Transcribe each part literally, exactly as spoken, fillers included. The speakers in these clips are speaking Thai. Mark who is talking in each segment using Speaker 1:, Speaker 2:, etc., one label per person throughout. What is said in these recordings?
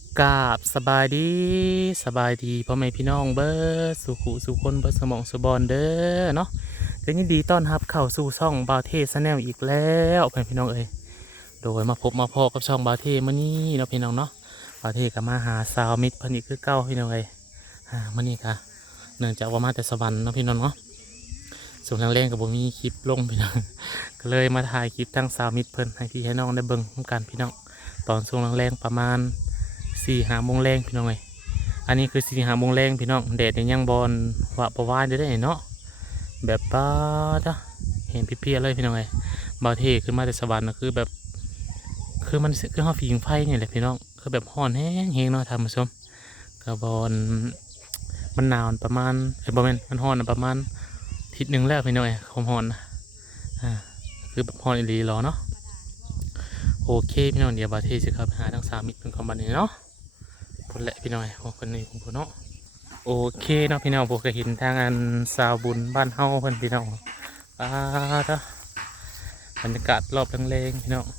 Speaker 1: กราบสบายดีสบายดีพ่อแม่พี่น้องเบิร์สุขุสุคนเบิร์สมองสุบอนเด้อเนาะก็ยินดีต้อนรับเข้าสู่ช่องบาวเทสแนลอีกแล้วพ่อแม่พี่น้องเอ้ยโดยมาพบมาพอกับช่องบาวเทมื้อนี้เนาะพี่น้องเนาะบาวเทก็มาหาสาวมิตรเพิ่นอีกคือเก่าพี่น้องเอ้ยอ่ามื้อนี้ก็เนื่องจากว่ามาแต่สวรรค์เนาะพี่น้องเนาะส่วนแรงๆก็บ่มีคลิปลงพี่น้องก็เลยมาถ่ายคลิปทั้งสาวมิตรเพิ่นให้พี่ให้น้องได้เบิ่งพร้อมกันพี่น้องตอนช่วงแรงๆประมาณสี่หาโมงแรงพี่น้องเอ้ยอันนี้คือสี่หาโมงแรงพี่น้องแดดยังบอลวะประวานได้เนาะแบบป้าจ้ะเห็นพี่ๆเลยพี่น้องเอ้ยบาวเทขึ้นมาแต่สวรรค์นะคือแบบคือมันคือห้องฝีงไฟเนี่ยแหละพี่น้องคือแบบห่อนแห้งเฮงเนาะท่านผู้ชมกระบอลมันหนาวประมาณไอ้บอลมันมันห่อนประมาณทิศหนึ่งแล้วพี่น้องเอ้ยความห่อนนะอ่าคือแบบห่อนอีหลีหรอเนาะโอเคพี่น้องเดี๋ยวบาวเทจะเข้าไปหาทั้งสามมิตรเป็นความบันนี้เนาะพูดแหละพี่น้องคนนี้ผมพูดเนาะโอเคเนาะพี่น้องผมก็เห็นทางอันสาวบุญบ้านเฮาเพิ่นพี่น้องอ่าถ้าบรรยากาศรอบแรงๆพี่น้อง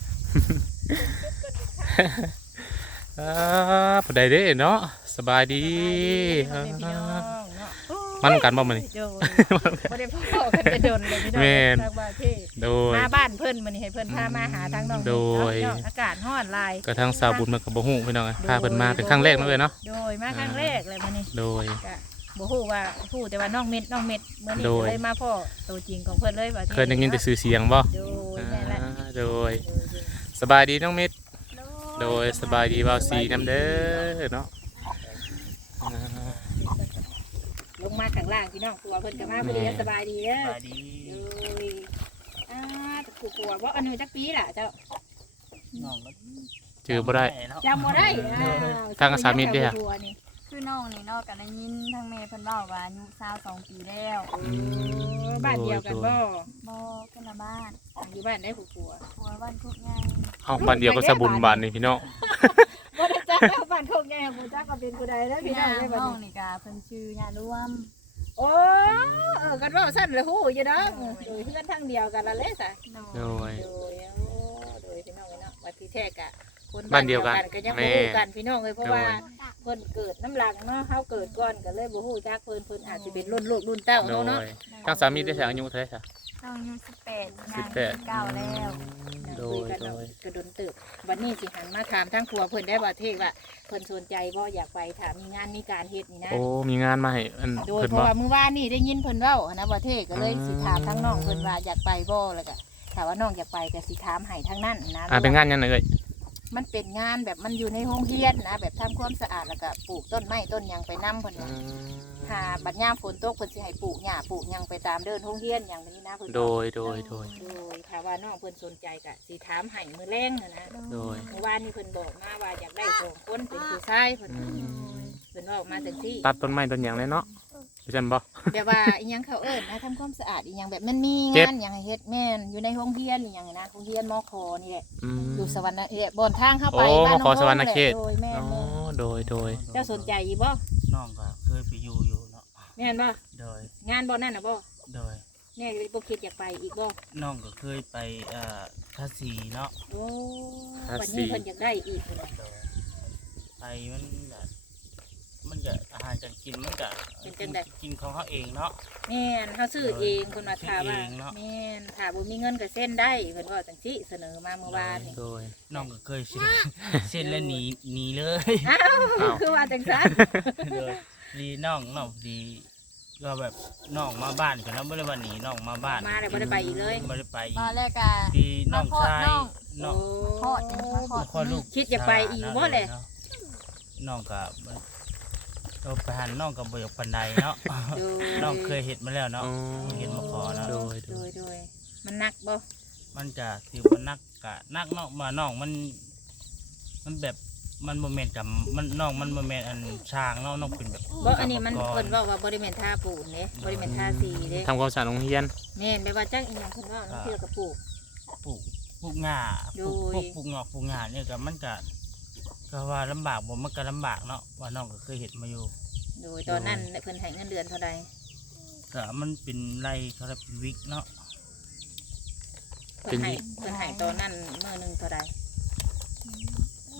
Speaker 1: อ่าปได้เด้เนาะสบายดีอ่ามันกันบ่มื้อนี้
Speaker 2: โดยบ่ได้พ่อกันจะดนเลยพี่น้อง
Speaker 1: แม่น
Speaker 2: ทางบ้านที่
Speaker 1: โดย
Speaker 2: มาบ้านเพิ่นมื้อนี้ให้เพิ่นพามาหาทางน้อง
Speaker 1: โดย
Speaker 2: เนาะอากาศร้อนหลาย
Speaker 1: ก็ทางสาวบุญมันก็บ่ฮู้พี่น้องพาเพิ่นมาเป็นครั้งแรกเนาะเอ้ยเนาะ
Speaker 2: โดยมาครั้งแรกเลยมื้อนี้
Speaker 1: โดย
Speaker 2: ก็บ่ฮู้ว่าฮู้แต่ว่าน้องเม็ดน้องเม็ดมื้อนี้
Speaker 1: โด
Speaker 2: ก็
Speaker 1: ย
Speaker 2: เลยมาพ่อตัวจริงของเพิ่นเลยว่าที่
Speaker 1: เคยได้ยินแต่ชื่อเสียงบ่
Speaker 2: โดยแม่นแหละ
Speaker 1: อ่าโดยสบายดีน้องมิตรโดยสบายดีบ่าวสีน้ำเด้อเนาะอ่า
Speaker 2: ลงมาข้างล่างพี่น้องตัวเพิ่นก็มาพอดีสบายดีเด้อ
Speaker 3: สบายดี
Speaker 2: โดยอ่าตะกูกลัวบ่อันนี้จักปีล่ะเจ้า
Speaker 3: น้องก็
Speaker 1: จือบ่ได้
Speaker 3: เนาะ
Speaker 2: จำบ่ได้อ้าว
Speaker 1: ทางสามีเด้อ
Speaker 2: ตัวนี่
Speaker 4: คือน้องนี่นอกกันได้ยินทั้งแม่เพิ่นเล่าว่าอายุสาวสองปีแล้ว
Speaker 2: เออบ้านเดียวกันบ่
Speaker 4: บ่คนละบ้าน
Speaker 2: อยู่บ้านได้ผู้กลัว
Speaker 4: หัวบ้านทุกไง
Speaker 1: เอาบ้านเดียวก็สะบุญบ้านนี่พี่น้อง
Speaker 2: บ่ได้จักแล้วบ้านโคกแง่บ่จักก็เป็นผู้ใดแล้วพี่น้องได้บัด
Speaker 4: น้อง
Speaker 2: นี้
Speaker 4: นี่ก็เพิ่นชื่อยาร่วม
Speaker 2: โอ้เออกันว่าสั้นเลยฮู้อยู่ดอกโดยเพื่อนทางเดียวกันละเลยซะ
Speaker 4: โด
Speaker 1: โดย
Speaker 2: โดยโอ้โดยพี่น้องเนาะว่าที่แท้กะคน
Speaker 1: บ้านเดียวกัน
Speaker 2: ก็ยังบ่
Speaker 1: แม่
Speaker 2: ฮู้กันพี่น้องเลยเพราะว่า
Speaker 1: โดย
Speaker 2: เพิ่นเกิดน้ำหลังเนาะเฮาเกิดก่อนก็เลยบ่ฮู้จักเพิ่นเพิ่นอาจสิเป็นรุ่นลูกรุ่นเต้า
Speaker 1: โด
Speaker 2: เนาะเนาะ
Speaker 1: ยทางสามีได้ใช้อายุเท่าไหร่จ้ะ
Speaker 4: น้องอายุสิบแปด
Speaker 1: สิบแปด
Speaker 4: เก้าแล้ว
Speaker 1: โด
Speaker 2: คุ
Speaker 1: ย
Speaker 2: ยกัน
Speaker 1: โด
Speaker 2: เนาะ
Speaker 1: ย
Speaker 2: กระดนตึกวันนี้สิหันมาถามทั้งครัวเพิ่นได้บ่เทศว่าเพิ่นสนใจบ่อยากไปถามมีงานมีการเฮ็ดนี่นะ
Speaker 1: โอ้มีงานมาให้อัน
Speaker 2: โดย
Speaker 1: เพิ่น
Speaker 2: เพ
Speaker 1: บ่
Speaker 2: ราะว่ามื้อวานนี่ได้ยินเพิ่นเว้าหั้นนะบ่เทศก็เลย
Speaker 1: อืม
Speaker 2: สิถามทั้งน้องเพิ่นว่าอยากไปบ่แล้วก็ถ้าว่าน้องอยากไปก็สิถามให้ทั้งนั้นนะ
Speaker 1: อ่าเป็นงานยังไงเอ่ย
Speaker 2: มันเป็นงานแบบมันอยู่ในโรงเรียนนะแบบทำความสะอาดแล้วก็ปลูกต้นไม้ต้นหยังไปนํเพิ่น
Speaker 1: อื
Speaker 2: ว่าม ถ้าบัดยามฝนตกเพิ่นสิให้ปลูกหญ้าปลูกหยังไปตามเดินโรงเรียนหยังแบบนี้นะเพิ่น
Speaker 1: โดยโดยโดย
Speaker 2: โดยถ้าว่าน้องเพิ่นสนใจก็สิถามให้มื้อแรงนั่นนะ
Speaker 1: โดย
Speaker 2: เมื่อวานนี่เพิ่นบอกมาว่าอยากได้สองคนเป็นผู้ชายเพิ่น
Speaker 1: อืม
Speaker 2: เพิ่นบอกมาจังซี่
Speaker 1: ตัดต้นไม้ต้นหยังเลยเนาะพี่จันบ่
Speaker 2: แบบว่าอีหยังเขาเอิ้นนะทำความสะอาดอีหยังแบบมันมี
Speaker 1: เก็บ
Speaker 2: งานหยังให้เฮ็ดแม่นอยู่ในโรงเรียนอีหยังนะโรงเรียนมคนี่แหละ
Speaker 1: อืม
Speaker 2: อยู่สวรรค์เอ๊ะบ่อนทางเข้าไป
Speaker 1: โอ้
Speaker 2: บ้าน
Speaker 1: มคสวรรณเขต
Speaker 2: โดยแม่
Speaker 1: อ๋
Speaker 2: น
Speaker 1: อ
Speaker 2: เลย
Speaker 1: โดยโดย
Speaker 2: เจ้าสนใจอีบ่
Speaker 3: น้องก็เคยไปอยู่อยู่เนาะ
Speaker 2: แม่นบ่
Speaker 3: โดย
Speaker 2: งานบ่นั่นน่ะบ่
Speaker 3: โดย
Speaker 2: แม่บ่คิดอยากไปอีกบ่
Speaker 3: น้องก็เคยไปเอ่อทาสีเนาะ
Speaker 2: โอ้วันนี้เพิ่นอยากได้อีกเพิ่นว่า
Speaker 3: โดยไปมันแบบมันก็อาหารการกินมันก็กินของเขาเองเนาะ
Speaker 2: แม่นเฮาซื้อเองเพิ่นว่าถ้าว่า
Speaker 3: ซื้อเองเนาะ
Speaker 2: แม่นถ้าบ่มีเงินก็เส้นได้เพิ่นว่าจังซี่เสนอมาเมื่อวานนี่
Speaker 1: โดย
Speaker 3: น้องก็เคยเส้นเส้นแล้วหนีหนีเลย
Speaker 2: อ้าว
Speaker 1: อ้าว
Speaker 2: คือว่าจังซั่น
Speaker 3: โดยดีน้องน้องดีก็แบบน้องมาบ้านกันแล้วไม่ได้วันหนีน้องมาบ้าน
Speaker 2: มาแล้วบ่ได้ไปอีกเลย
Speaker 3: ไม่ได้ไปอี
Speaker 4: ต
Speaker 3: ก
Speaker 4: อนแรกก็
Speaker 3: ดีน้องชาย
Speaker 4: มาคลอดน้อง
Speaker 3: น้อง
Speaker 4: คลอดยังมาคลอด
Speaker 3: คลอดลูก
Speaker 2: คิดจะไปอีกบ่แหละ
Speaker 3: น้องกับเราไปหันน้องกับบอยากปันใดเนาะ
Speaker 2: โดย
Speaker 3: น้องเคยเห็นมาแล้ว
Speaker 1: อ๋อ
Speaker 3: เนาะ เห็นมาขอเนาะ
Speaker 1: โดยโด
Speaker 2: โด
Speaker 1: ย
Speaker 2: ยโดยมันหนักบ่
Speaker 3: มันจะถือว่านักกะนักเนาะมาน้องมัน มันแบบมันโมเมนต์กับมันน้องมันโมเมนต์อันช้างเนาะน้องเป็นแบบ
Speaker 2: บ่อันนี้มัน
Speaker 3: กรร
Speaker 2: เพิ่นบอกว่าบ่ได้แม่นท่าปูนเด้บ่ได้แม่นท่าสีเด้
Speaker 1: ทำความสะอาดโรงเรียน
Speaker 2: แม่นแบบว่าจังอีหยังเพิ่นว่าน้องเที่ยวกับปลูก
Speaker 3: ปลูกปลูกงาปลูก
Speaker 2: โดย
Speaker 3: พวกปลูกงอกปลูกงาเนี่ยก็มันก็ก็ว่าลำบากบ่มันก็ลำบากเนาะว่าน้องก็เคยเห็นมาอยู่
Speaker 2: โดยตอนนั้นเพิ่นให้เงินเดือนเท่าใด
Speaker 3: ก็มันเป็นไรเขาเรียกเป็นวิกเนาะ
Speaker 2: เพิ่นให้เพิ่นให้ตอนนั้นมื้อหนึงเท่าใด
Speaker 4: ม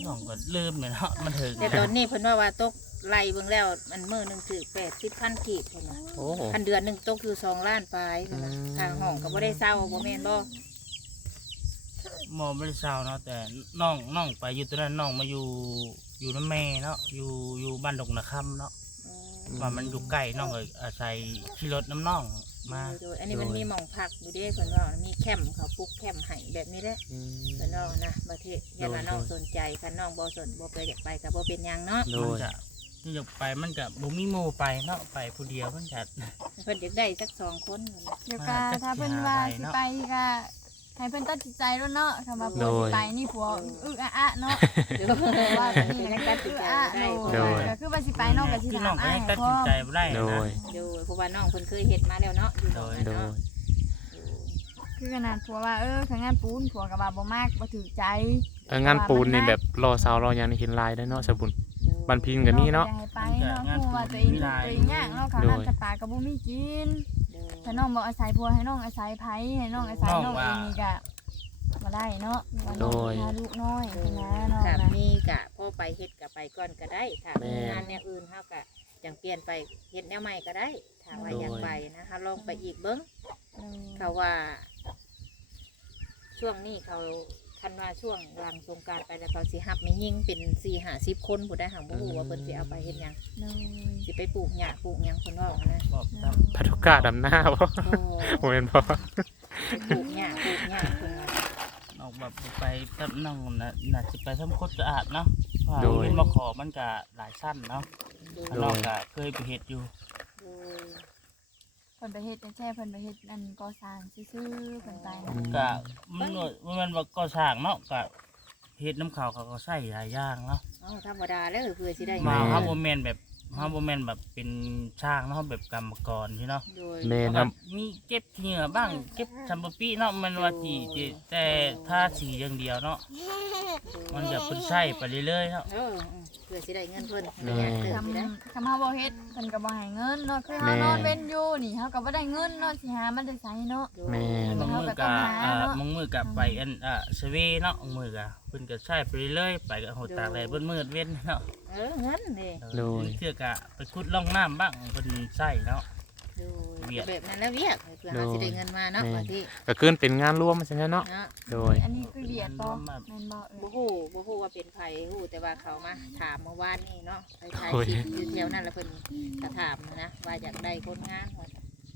Speaker 3: น้องก็ลืมเลยเนาะมันถึง
Speaker 2: แต่ตอนนี้เพิ่นว่าว่าตกไล่เบิ่งแล้วมันมื้อหนึงถือแปดสิบพันกีบเพิ่นว่า
Speaker 1: โอ้
Speaker 2: พันเดือนหนึงตกคือสองล้านปลายเพิ่นว่า
Speaker 1: อืม
Speaker 2: ทางห้องก็บ่ได้เศร้าบ่แม่นบ่
Speaker 3: หมอไม่ได้เศร้าเนาะแต่น้องน้องไปอยู่ตอนนั้นน้องมาอยู่อยู่น้ำแม่เนาะอยู่อยู่บ้านดงนาคำเนาะ
Speaker 2: อ๋อ
Speaker 3: ว่ามันอยู่ใกล้น้องเลยอาศัยขี่รถน้ำน้องมา
Speaker 2: โดยอันนี้มันมีหม่องพักอยู่เด้เพิ่นว่ามีแคมป์เขาปลูกแคมป์ให้แบบนี้แหละ
Speaker 1: อืม
Speaker 2: เพิ่นว่านะประเทศยันว่าน้องสนใจคันน้องบ่สนบ่ไปอยากไปก็บ่เป็นหยังเนาะ
Speaker 1: โด
Speaker 3: มัน
Speaker 1: ย
Speaker 3: จะที่จะไปมันกับบุมีโมไปเนาะไปผู้เดียวมันจะ
Speaker 2: เพิ่นอยากได้สักสองคนนั่นแหละ
Speaker 4: เดี๋ยวก็ถ้าเพิ่นว่าสิไปก็ให้เพิ่นตัดสินใจแล้วเนาะคำว่าผัวสิไปนี่ผัวอึกอะอะเนาะ
Speaker 2: เดี๋ยว
Speaker 4: ว่า
Speaker 2: ว่า
Speaker 4: แบบ
Speaker 2: นี่
Speaker 4: นี้
Speaker 2: ยั
Speaker 4: นะ
Speaker 2: ง
Speaker 4: ก็
Speaker 2: ตัดสิ
Speaker 4: คื
Speaker 2: น
Speaker 4: อ
Speaker 2: ใจ
Speaker 4: อะ
Speaker 2: บ่ได้
Speaker 4: โดยก็คือว่าสิไปน้องก็สิ
Speaker 3: ที่
Speaker 4: ถา
Speaker 3: น้อง
Speaker 4: ม
Speaker 3: ก็
Speaker 4: อ้าย
Speaker 3: ยังตัด
Speaker 4: พ่
Speaker 3: สิ
Speaker 4: อน
Speaker 3: ใจไม่ได้
Speaker 1: โด
Speaker 3: นะ
Speaker 1: ย
Speaker 2: โดยเพราะว่าน้องเพิ่นเคยเฮ็ดมาแล้วเนาะอยู่ตรงนั้น
Speaker 1: โด
Speaker 2: เนาะ
Speaker 1: ย
Speaker 4: คือขนาดผัวว่าเออข้างงานปูนผัวก็ว่าบ่มากบ่ถือใจ
Speaker 1: เอองานปูนนี่แบบรอเสารอยังนี่เห็นลายได้เนาะสบุญบันพิงกับนี่เนาะ
Speaker 4: อยากให้ไปเนาะผัวว่าตัวเองตัวเองยากเนาะข้าวน้ำจะปลาก็บ่มีกิน
Speaker 2: โดย
Speaker 4: ถ้าน้องบอกอาศัยผัวให้น้องอาศัยไผให้น้องอาศัยน้องเองนี่ก็บ่ได้เนาะว่าน้องพาลูกน้อยนะน้อง
Speaker 2: กับ
Speaker 4: นะ
Speaker 2: มีกะพ่อไปเฮ็ดกะไปก่อนก็ได้ถ้ามีงานแนวอื่นเฮากะจังเปลี่ยนไปเฮ็ดแนวใหม่ก็ได้ถ้าว่าอยากไปนะคะลองไปอีกเบิ่งเขาว่า ช่วงนี้เขาคันว่าช่วงหลังสงกรานต์ไปแล้วเขาสิฮับไม่ยิ่งเป็นสี่ห้าสิบคนผู้ได้หังบ่ฮู้ว่าเพิ่นสิเอาไปเฮ็ดหยัง
Speaker 4: น้อง
Speaker 2: สิไปปลูกหญ้าปลูกหยังเพิ่นว่านะ
Speaker 3: บอกตาม
Speaker 1: พัทุกาดำหน้าบ่
Speaker 2: โอ้
Speaker 1: โมเมนบ่
Speaker 2: ไปปลูกหญ้าปลูกหญ้าเพิ่นว่า
Speaker 3: น้องแบบไปตับน้องน่ะน่าจะไปทำโคตรสะอาดเนาะว่าเห็นมาขอมันก็หลายชั้นเนาะ
Speaker 2: โดย
Speaker 3: น้องก็เคยไปเฮ็ดอยู่
Speaker 2: โดย
Speaker 4: เพิ่นไปเฮ็ดแช่เพิ่นไปเฮ็ดอันก่อสร้างซื่อๆเพิ่นไปนะ
Speaker 3: ก็มันก็มันว่าก็สร้างเนาะก็เฮ็ดน้ำขาวเขาก็ใส่หลายอย่างเนาะ
Speaker 2: เอ้าธรรมดาแล้วเพื่อสิได้
Speaker 3: มา
Speaker 2: เงิน
Speaker 3: ฮาโบแมนแบบฮาโบแมนแบบเป็นช่างเนาะแบบกรรมกรที่เนาะ
Speaker 2: โดย
Speaker 1: แม่น
Speaker 3: แบ
Speaker 1: ครับ
Speaker 3: บมีเก็บเหงื่อบ้างเก็บชัมปปี้เนาะมันว่าจีจีแต่ถ้าสีอย่างเดียวเนาะมันจะเป็นไส้ไปเรื่อยๆเนาะ
Speaker 2: เอออืมเพื่อสิได้เงินเพิ่น
Speaker 1: แม่
Speaker 2: ได้เงินเติม
Speaker 4: ค
Speaker 2: สิได้
Speaker 4: ำคำเฮาบ่เฮ็ดเพิ่นก็บ่ให้เงินเนาะคือเฮานอนเว้นอยู่นี่เฮาก็บ่ได้เงินเนาะสิหามันได้ใช้เนาะ
Speaker 1: แม่น
Speaker 3: บางมือกับอ่าบางมือกับไปอันอ่าสเวเนาะบางมือกับเพิ่นก็ใช้ไปเรื่อยๆไปกับโหดตากแดดเบิ่นมืดเว้นเนาะ
Speaker 2: เออเงินนี่
Speaker 1: โดย
Speaker 3: เทื่อกะไปขุดร่องน้ำบ้างเพิ่นใช้เนาะ
Speaker 2: โด
Speaker 3: เวี
Speaker 2: ย
Speaker 3: ยก
Speaker 2: แบบนั้นแล้วเวียกเพื่อหาสิได้เงินมาเนาะบางที
Speaker 1: ก็เกินเป็นงานร่วมใช่ไหมเนาะ
Speaker 2: เนาะ
Speaker 1: โดย
Speaker 4: อันนี้คือเวียดบ่แม่นบ่เอ่
Speaker 2: บ่
Speaker 4: ย
Speaker 2: ฮู้บ่ฮู้ว่าเป็นไผฮู้แต่ว่าเขามาถามเมื่อวานนี่เนาะไปถ่าย
Speaker 1: โอ้ย
Speaker 2: คลิปอยู่แถวนั้นแล้วเพิ่นก็ถามนะว่าอยากได้คนงานว่า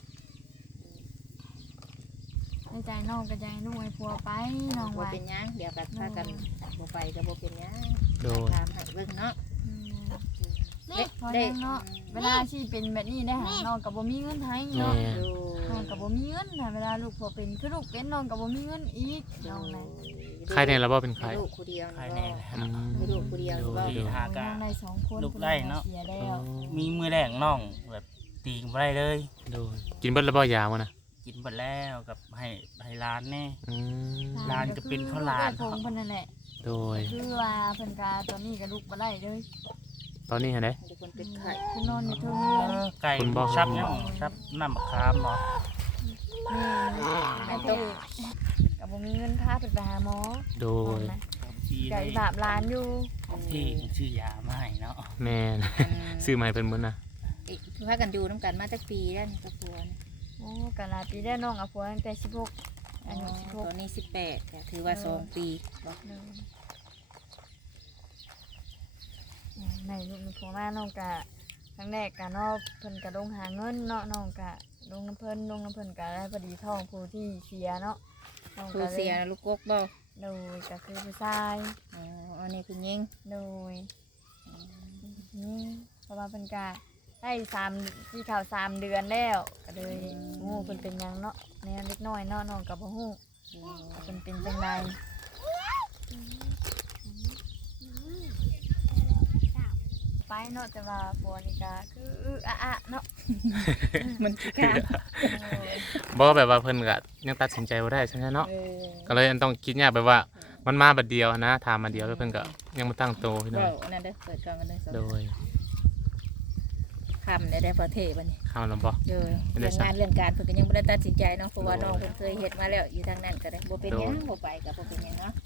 Speaker 4: ในใจน้องก็จะให้ลูกให้ผัวไปน้อง
Speaker 2: บ่
Speaker 4: ว่า
Speaker 2: เป็นหยังเดี๋ยวก็พากันบ่ไปก็บ่เป็นหยัง
Speaker 1: โดย
Speaker 2: ถามให้เบิ่งเนาะ
Speaker 4: อืม
Speaker 2: เด้
Speaker 4: พอ
Speaker 2: เด้
Speaker 4: ยังเนาะเวลาที่เป็นแบบนี้ได้หาน้องก็บ่มีเงินให้
Speaker 1: แม่
Speaker 4: เนาะ
Speaker 2: โด
Speaker 4: น้องก็บ่มีเงินนะเวลาลูกผัวเป็นคือลูกเป็นน้องก็บ่มีเงินอีกน้องน่ะ
Speaker 1: ใครเนี่ยเราบ่เป็นใคร
Speaker 2: ลูกผู้เดียว
Speaker 3: ภาย
Speaker 2: นี่
Speaker 3: ใน
Speaker 2: บ่
Speaker 3: แหละ
Speaker 1: อืม
Speaker 2: มีลูกผู้เดียวหรือเปล่า
Speaker 3: ดีหากะ
Speaker 4: น้องได้สองคน
Speaker 3: ลูกได้เนาะ
Speaker 4: เสียแล้ว
Speaker 3: มีมือแรกน้องแบบตีกันบ่ได้เลย
Speaker 1: โดยกินเบิดแล้วบ่ยาวะนะ
Speaker 3: กินหมดแล้วกับให้ให้ร้านแน่
Speaker 1: อืม
Speaker 3: ร้านก็เป็นข้าวหลาม
Speaker 4: ลูกเอ้ยพงเพิ่นนั่นแหละ
Speaker 1: โดย
Speaker 4: คือว่าเพิ่นก็ตอนนี้ก็ลูกบ่ได้เลย
Speaker 1: ตอนนี้เห็นไหม
Speaker 2: ทุกคนเป็นไข่
Speaker 4: คือนอนอยู่เทุ่ง
Speaker 3: เออไก่
Speaker 1: คุณบอก
Speaker 3: ชับยังชับน้ำมะขามเหรอ
Speaker 4: นี่ไอ้ตุ๊กก็บ่มีเงินพาเพิ่นไปหาหมอ
Speaker 1: โดย
Speaker 4: นะ
Speaker 3: ที่
Speaker 4: ไก่บาปหลานอยู่
Speaker 3: ที่ชื่อยามาให้เนาะ
Speaker 1: แม่น ซื้อมาให้เพิ่นมื้อนะ
Speaker 2: อีกพากันอยู่น้ำกันมาจักปีแล้วนี่กับผัวนี่
Speaker 4: โอ้ก็หลายปีแล้วน้องเอาผัวตั้งแต่สิบหกอายุสิบห
Speaker 2: ต
Speaker 4: ก
Speaker 2: อนนี้สิบแปดค่ะถือว่าสองปีบ่
Speaker 4: ในลูกมีผัวมาน้องก็ครั้งแรกก็เนาะเพิ่นก็ลงหาเงินเนาะน้องก็ลงน้ำเพิ่นลงน้ำเพิ่นก็ได้พอดีท้องผู้ที่เสียเนาะน้อง
Speaker 2: ผู้
Speaker 4: ก็ล
Speaker 2: เสียลูกกกบ่
Speaker 4: โดยก็คือผู้ชาย
Speaker 2: อ๋ออันนี้คือยิง
Speaker 4: โดยนี่เพราะว่าเพิ่นก็ได้สามที่ข่าวสามเดือนแล้วก็เลยโอ้เพิ่นเป็นหยังเนาะแนวเล็กน้อยเนาะน้องก็บ่ฮู้ว่าเพิ่นเป็นจังไดไปเนาะแต่ว่าผัวนี่ก็คืออึอะอะเนาะ
Speaker 2: มันคือการ
Speaker 1: บ่แบบว่าเพิ่นก็ยังตัดสินใจบ่ได้ใช่ไหมเนาะ
Speaker 2: เออ
Speaker 1: ก็เลยต้องคิดยากแบบว่ามันมาบัดเดียวนะถามมาเดียวแล้วเพิ่นก็ยังบ่ตั้งโตพี่น้อง
Speaker 2: เว้าอันนั้นเด้อเปิดกล้องกันเด้อ
Speaker 1: โดย
Speaker 2: คำได้ได้ประเทศบัดนี้
Speaker 1: ข้าวแล้วบ่
Speaker 2: เด้อ
Speaker 1: ไม่ได้
Speaker 2: เรื่อง
Speaker 1: สั่ง
Speaker 2: งานเรื่องการเพิ่นก็ยังบ่ได้ตัดสินใจเนาะเพราะว่าน้องเพิ่นเคยเฮ็ดมาแล้วอยู่ทางนั้นก็ได้บ่เป็นหยังบ่ไปก็บ่เป็นหยังเนาะต่างหากกัน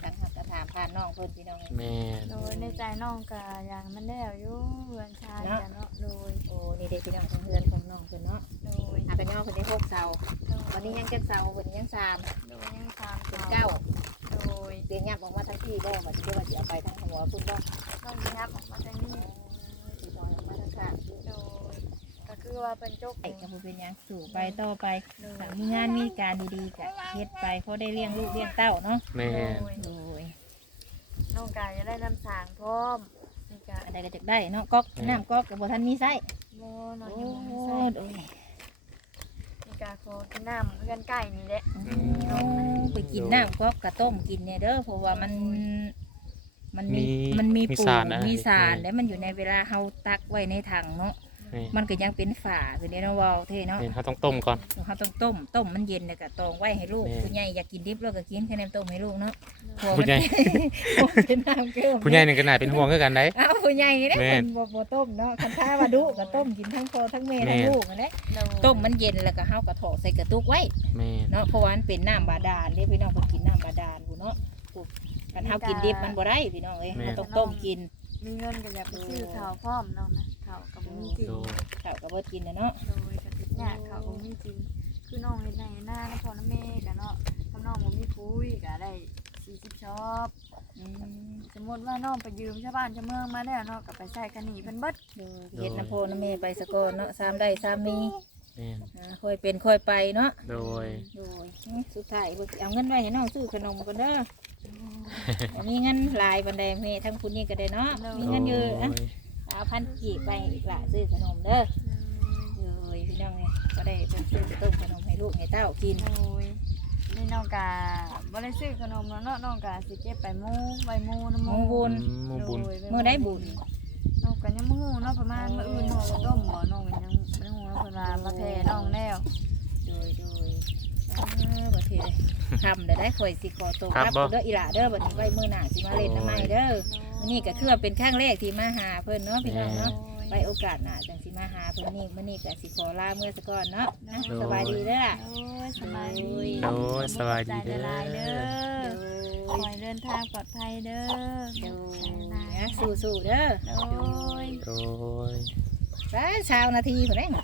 Speaker 2: ถามผ่านน้องเพิ่นพี่น้อง
Speaker 1: แม่น
Speaker 4: โดยในใจน้องก็อย่างมันแล้วอยู่เรือนชายกันเนาะโดย
Speaker 2: โอ้นี่เด็กพี่น้องทางเฮือนของน้องเพิ่นเนาะ
Speaker 4: โดย
Speaker 2: หากันย่อเพิ่นได้หกเสาวันนี้ยังจักเสาเพิ่นยังสาม
Speaker 4: โดยยังสาม
Speaker 2: เป็นเก้า
Speaker 4: โดย
Speaker 2: เรียนยับออกมาทั้งที่บ่ว่าสิว่าสิเอาไปทางหัวพุ่นบ่
Speaker 4: ต้องยับออกมาทางนี้
Speaker 2: สิถอนออกมาทางข้าง
Speaker 4: โดยก็คือว่าเป็นจก
Speaker 2: ไอ้ก็บ่เป็นหยังสู่ไปต่อไปถ้ามีงานมีการดีๆก็เฮ็ดไปเพราะได้เลี้ยงลูกเลี้ยงเต้าเนาะ
Speaker 1: แม่น
Speaker 4: โดย
Speaker 2: โอ้ย
Speaker 4: น้องกายจะได้น้ำสางพร้อมนี่กะ
Speaker 2: อะไรก็จักได้เนาะก๊อกน้ำก๊อกก็บ่ทันมีไส้
Speaker 4: โมน้อง
Speaker 2: โอ้
Speaker 4: ยังบ่มี
Speaker 2: ย
Speaker 4: ใส่
Speaker 2: โอ้ย
Speaker 4: นี่กะขอกินน้ำเพื่อนไก่นี่แหละ
Speaker 2: ไปกินน้ำก๊อกกะต้มกินเนี่ยเด้อเพราะว่ามันมันมี
Speaker 1: มี
Speaker 2: มันมี
Speaker 1: มี
Speaker 2: ปู
Speaker 1: สารนะ
Speaker 2: มีสาร
Speaker 1: แม่
Speaker 2: แล้วมันอยู่ในเวลาเฮาตักไว้ในถังเนาะ
Speaker 1: แม่น
Speaker 2: มันก็ยังเป็นฝาคือเด้เนาะเว้าเท่เนาะ
Speaker 1: แม่นเขาต้องต้มก่อน
Speaker 2: เขาต้องต้มต้มมันเย็นแล้วก็ตองไว้ให้ลูก
Speaker 1: แม่
Speaker 2: ผู้ใหญ่อยากกินดิบแล้วก็กินแค่น้ำต้มให้ลูกเนาะเพราะ
Speaker 1: ผู้ใหญ่
Speaker 2: เพราะมันเป็นน้ำเกลือ
Speaker 1: ผู้ใหญ่นี่ก็น่าเป็นห่วงคือกันได้
Speaker 2: อ้าวผู้ใหญ่เนี่ย
Speaker 1: แม่
Speaker 2: เป็น นบ่บ่ต้มเนาะคันท้าว่าดุก็ต้มกินทั้งพ่อทั้งแม่ทั้ง
Speaker 1: แม่
Speaker 2: ลูกนั่นแหละ
Speaker 4: โดย
Speaker 2: ต้มมันเย็นแล้วก็เฮาก็ถอดใส่กระตุกไว้
Speaker 1: แม่น
Speaker 2: เนาะเพราะว่ามันเป็นน้ำบาดาลเด้พี่น้องเพิ่นกินน้ำบาดาลพู่เนาะพู่คันเฮากินดิบมันบ่ได้พี่น้องเอ้ยเราต้องต้มกิน
Speaker 4: มีเงินก็อยากไปซื้อข้าวพร้อมน้องนะข้าวกับบุ้มีกิน
Speaker 1: โดย
Speaker 2: ข้าวก็บ่กินนะเนาะ
Speaker 4: โดยกระติกยากข้าวบุ้มีกินคือน้องเฮ็ดในหน้าน้ำพอน้ำแม่กันเนาะทำน้องบุ้มีปุ้ยก็ได้สี่สิบชอบ
Speaker 2: อืม
Speaker 4: สมมติว่าน้องไปยืมชาวบ้านชาวเมืองมาแล้วเนาะก็ไปใส่กันหนีเพิ่นเบิด
Speaker 2: ดูเฮ็ดน้ำโพน้ำแม่ไปสะก่อนเนาะซ้ำได้ซ้ำมี
Speaker 1: แม่น
Speaker 2: อ่าค่อยเป็นค่อยไปเนาะ
Speaker 1: โดย
Speaker 2: โดยสุดท้ายเบิ่งเอาเงินไว้ให้น้องซื้อขนมก่อนเด้อบ่มีเงินหลายบันไดแม่ทั้งคุณนี่ก็ได้เนาะมีเงินอยู่อ่ะเอาพันกีบไปอีกละซื้อขนมเด้อเลยพี่น้องเนี่ยก็ได้เป็นซื้อต้มขนมให้ลูกให้เต้ากิน
Speaker 4: โอ้ยนี่น้องกาบ่ได้ซื้อขนมแล้วเนาะน้องกาสิเก็บไปหมู่ไว้หมู่น้ำห
Speaker 2: หมู
Speaker 4: มู่
Speaker 2: บุญ
Speaker 1: อืมหมู่บุญ
Speaker 4: โดย
Speaker 2: มื้อได้บุญ
Speaker 4: น้องก็ยังบ่ฮู้เนาะประมาณมื้ออื่นน้องก็ต้มบ่น้องก็ยังบ่ฮู้เนาะเพิ่นว่ามาแผ่น้องแล้ว
Speaker 2: โดยโดยอ่าบ่เท่เลยทำได้ได้ข่อยสิขอตัว
Speaker 1: ครับ
Speaker 2: รับ
Speaker 1: บ่
Speaker 2: เด้ออีหล่าเด้อบัดนี้ไว้มื้อหน้าสิมาเล่นน้ำไม้เด้อมื้อนี้ก็คือว่าเป็นครั้งแรกที่มาหาเพิ่นเนาะพี่น้องเนาะ ไปโอกาสหน้าจังสิมาหาเพิ่นนี่มื้อนี้ก็สิขอลาเมื่อซะก่อนเนาะอ่ะสบายดีเด้อล่ะ
Speaker 4: โอ้ยสบายดี
Speaker 1: โอ้ยสบายดีเด้อ
Speaker 4: ใจละลายเด้อ
Speaker 2: โด
Speaker 4: ขอย ให้เดินทางปลอดภัยเด้อ
Speaker 2: โดยนะสู้ๆเด้อ
Speaker 4: โดย
Speaker 1: โดย
Speaker 2: ไปชาวนาทีพุ่นเด้